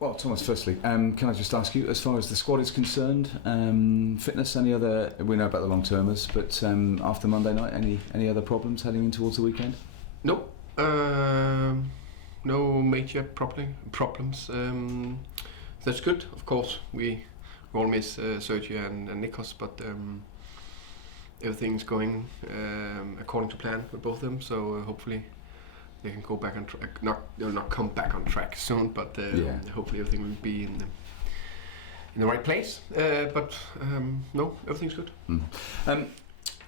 Well, Thomas, firstly, can I just ask you, as far as the squad is concerned, fitness, any other, we know about the long-termers, but after Monday night, any other problems heading in towards the weekend? No, no major problems. That's good, of course. We all miss Sergio and Nikos, but everything's going according to plan with both of them, so hopefully they can go back on track. They'll not come back on track soon, but hopefully everything will be in the right place. But no, everything's good. And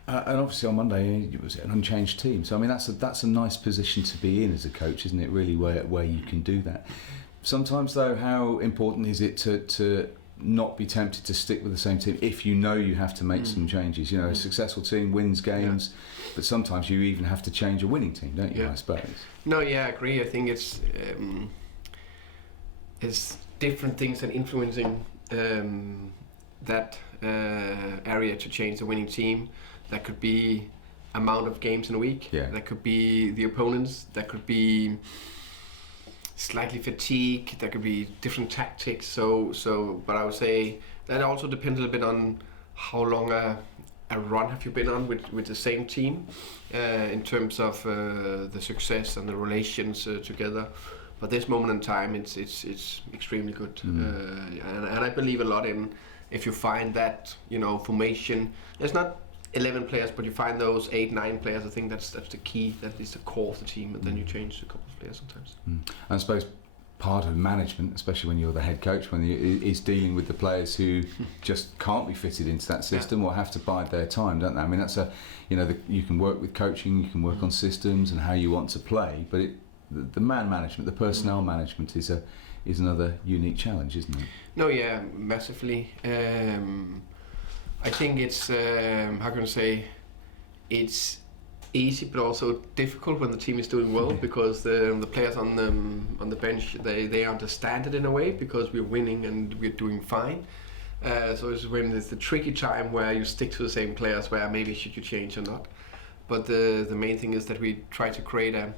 obviously on Monday it was an unchanged team, so I mean that's a nice position to be in as a coach, isn't it? Really, where you can do that. Sometimes though, how important is it to not be tempted to stick with the same team if you know you have to make some changes? You know, a successful team wins games, but sometimes you even have to change a winning team, don't you? I suppose. No, I agree. I think it's different things that influencing that area to change the winning team. That could be amount of games in a week. That could be the opponents. That could be slightly fatigue. There could be different tactics. But I would say that also depends a little bit on how long a run have you been on with the same team in terms of the success and the relations together. But this moment in time, it's extremely good, and I believe a lot in if you find that formation. There's not 11 players, but you find those 8-9 players. I think that's the key. That is the core of the team, and then you change a couple of players sometimes. I suppose part of management, especially when you're the head coach, is dealing with the players who just can't be fitted into that system or have to bide their time, don't they? I mean, that's you can work with coaching, you can work on systems and how you want to play, but the man management, the personnel management is another unique challenge, isn't it? No, massively. I think it's how can I say, it's easy but also difficult when the team is doing well, because the players on the bench they understand it in a way, because we're winning and we're doing fine. So it's when it's the tricky time where you stick to the same players, where maybe should you change or not. But the main thing is that we try to create a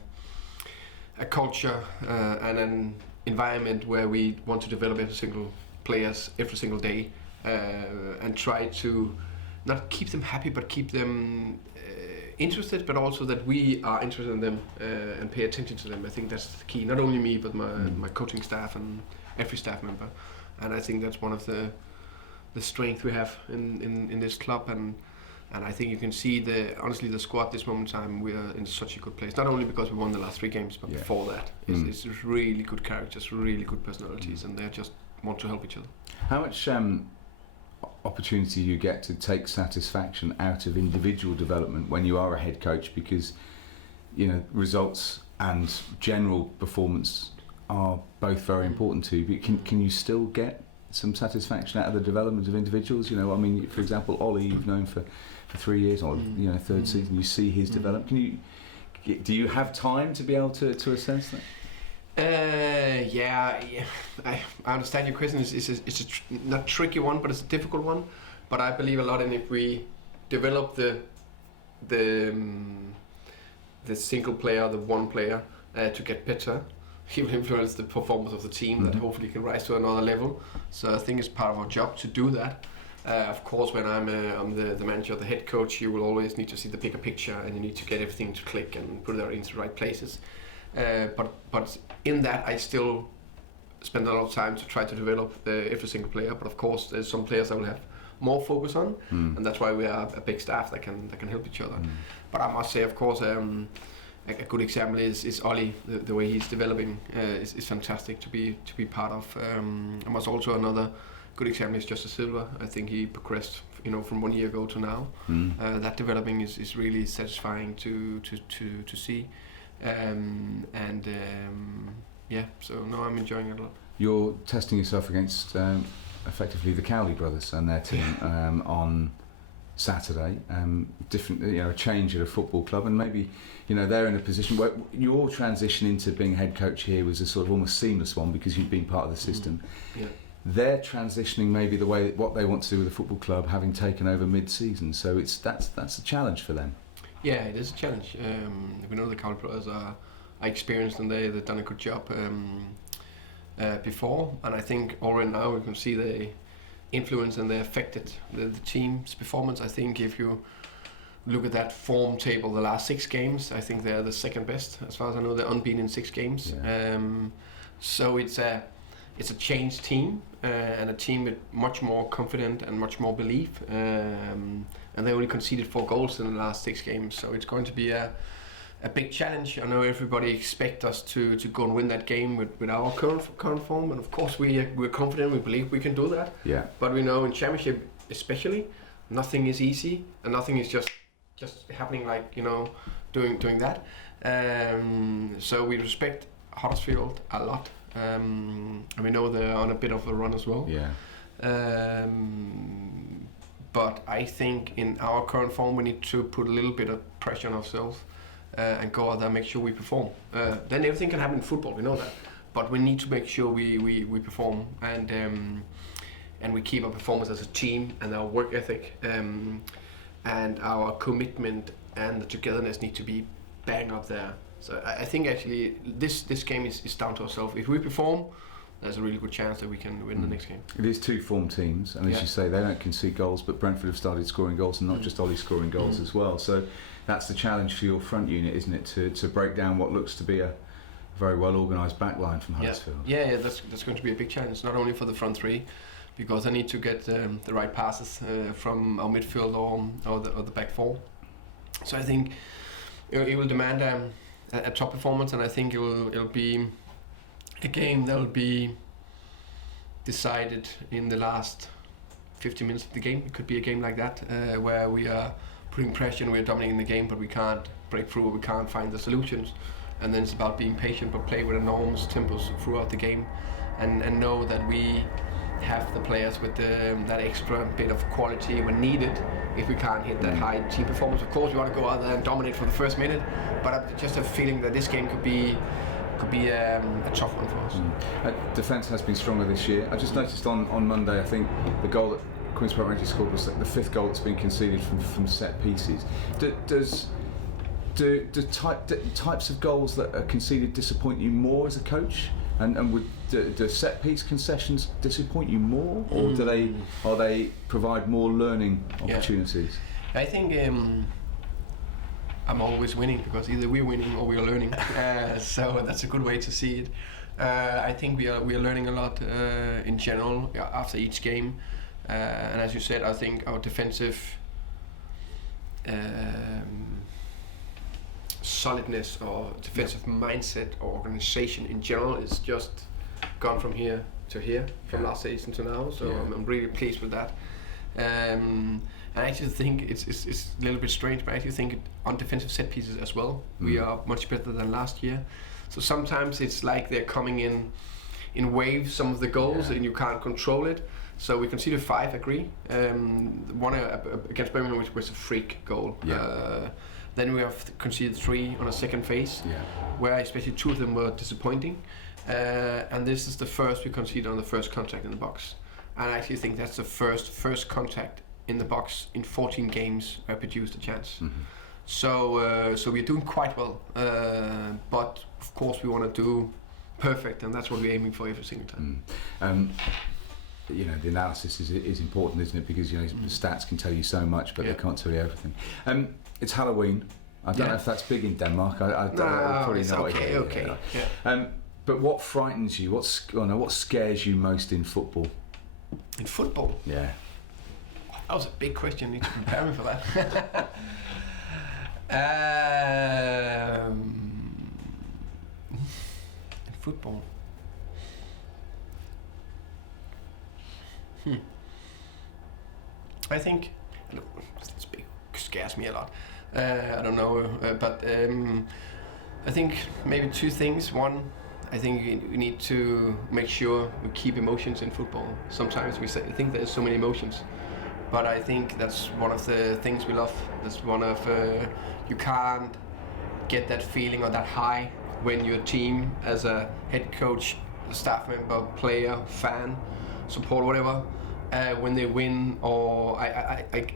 culture and an environment where we want to develop every single players every single day. And try to not keep them happy, but keep them interested, but also that we are interested in them and pay attention to them. I think that's the key. Not only me, but my coaching staff and every staff member. And I think that's one of the strength we have in this club. And I think you can see honestly the squad this moment in time. We are in such a good place. Not only because we won the last 3 games, but before that, it's really good characters, really good personalities, and they just want to help each other. How much opportunity you get to take satisfaction out of individual development when you are a head coach, because results and general performance are both very important to you, but can you still get some satisfaction out of the development of individuals? I mean, for example, Ollie, you've known for 3 years, or third season, you see his development. Do you have time to be able to assess that? I understand your question. It's a not tricky one, but it's a difficult one. But I believe a lot in if we develop the single player, the one player, to get better, he will influence the performance of the team that hopefully can rise to another level. So I think it's part of our job to do that. Of course, when I'm the manager, the head coach, you will always need to see the bigger picture, and you need to get everything to click and put it into the right places. But in that, I still spend a lot of time to try to develop every single player. But of course, there's some players I will have more focus on, and that's why we are a big staff that can help each other. But I must say, of course, a good example is Ollie. The way he's developing is fantastic to be part of. And was also another good example is Justice Silva. I think he progressed, from 1 year ago to now. That developing is really satisfying to see. So no, I'm enjoying it a lot. You're testing yourself against effectively the Cowley brothers and their team on Saturday. Different, a change at a football club, and maybe they're in a position where your transition into being head coach here was a sort of almost seamless one, because you've been part of the system. They're transitioning maybe the way what they want to do with the football club, having taken over mid-season. So that's a challenge for them. Yeah, it is a challenge. We know the Cowley brothers are experienced, and they've done a good job. before, and I think already now we can see the influence and the affected the team's performance. I think if you look at that form table, the last 6 games, I think they're the second best as far as I know. They're unbeaten in 6 games. Yeah. So it's a changed team and a team with much more confident and much more belief. And they only conceded 4 goals in the last 6 games, so it's going to be a big challenge. I know everybody expects us to go and win that game with our current form, and of course we're confident. We believe we can do that. Yeah. But we know in championship, especially, nothing is easy, and nothing is just happening like doing that. So we respect Huddersfield a lot, and we know they're on a bit of a run as well. Yeah. But I think in our current form, we need to put a little bit of pressure on ourselves and go out there and make sure we perform. Then everything can happen in football, we know that. But we need to make sure we perform and we keep our performance as a team and our work ethic and our commitment and the togetherness need to be bang up there. So I think actually this game is down to ourselves. If we perform, there's a really good chance that we can win the next game. It is 2 form teams, and as you say, they don't concede goals, but Brentford have started scoring goals, and not just Ollie scoring goals as well. So that's the challenge for your front unit, isn't it? To break down what looks to be a very well organised backline from Huddersfield. Yeah, that's going to be a big challenge, not only for the front 3, because they need to get the right passes from our midfield or the back 4. So I think it will demand a top performance, and I think it'll be a game that will be decided in the last 50 minutes of the game. It could be a game like that where we are putting pressure and we're dominating the game, but we can't break through, we can't find the solutions. And then it's about being patient but play with enormous tempos throughout the game and know that we have the players with that extra bit of quality when needed if we can't hit that high team performance. Of course, we want to go out there and dominate from the first minute, but I just have a feeling that this game could be a tough one for us. Defence has been stronger this year. I just noticed on Monday, I think the goal that Queen's Park Rangers scored was the 5th goal that's been conceded from set pieces. Do types of goals that are conceded disappoint you more as a coach? And do set piece concessions disappoint you more, or are they provide more learning opportunities? Yeah. I think I'm always winning because either we're winning or we are learning. So that's a good way to see it. I think we are learning a lot in general after each game, and as you said, I think our defensive solidness or defensive mindset or organization in general is just gone from here to here from last season to now. So I'm really pleased with that. And I actually think it's a little bit strange, but I actually think on defensive set pieces as well, we are much better than last year. So sometimes it's like they're coming in waves, some of the goals, and you can't control it. So we conceded 5, agree. One against Birmingham, which was a freak goal. Then we have conceded 3 on a second phase, where especially 2 of them were disappointing. And this is the first we conceded on the first contact in the box. And I actually think that's the first contact in the box in 14 games I produced a chance. So we're doing quite well. But of course we want to do perfect, and that's what we're aiming for every single time. The analysis is important, isn't it? Because the stats can tell you so much, but they can't tell you everything. It's Halloween. I don't know if that's big in Denmark. I don't probably it's know. Okay. Yeah. But what frightens you? What scares you most in football? In football? Yeah. That was a big question. You need to prepare me for that. In football. I think this big scares me a lot. I don't know, but I think maybe 2 things. One, I think we need to make sure we keep emotions in football. Sometimes we think there's so many emotions, but I think that's one of the things we love. That's one of you can't get that feeling or that high when your team, as a head coach, staff member, player, fan, support, whatever. When they win, or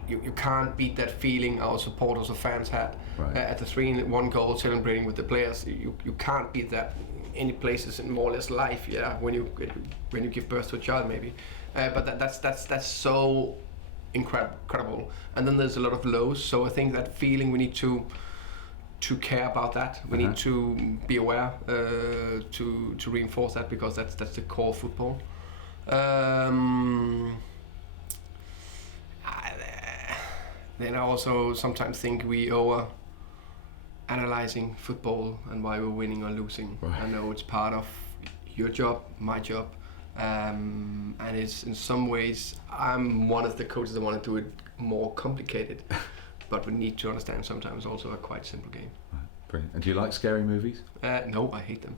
you can't beat that feeling our supporters or fans had at the 3-1 goal celebrating with the players. You can't beat that any places in more or less life. Yeah, when you give birth to a child, maybe. But that's so incredible. And then there's a lot of lows. So I think that feeling we need to care about that. We need to be aware to reinforce that, because that's the core of football. Then I also sometimes think we analyzing football and why we're winning or losing. Right. I know it's part of your job, my job, and it's in some ways I'm one of the coaches that want to do it more complicated, but we need to understand sometimes also a quite simple game. Right. Brilliant. And do you like scary movies? No, I hate them.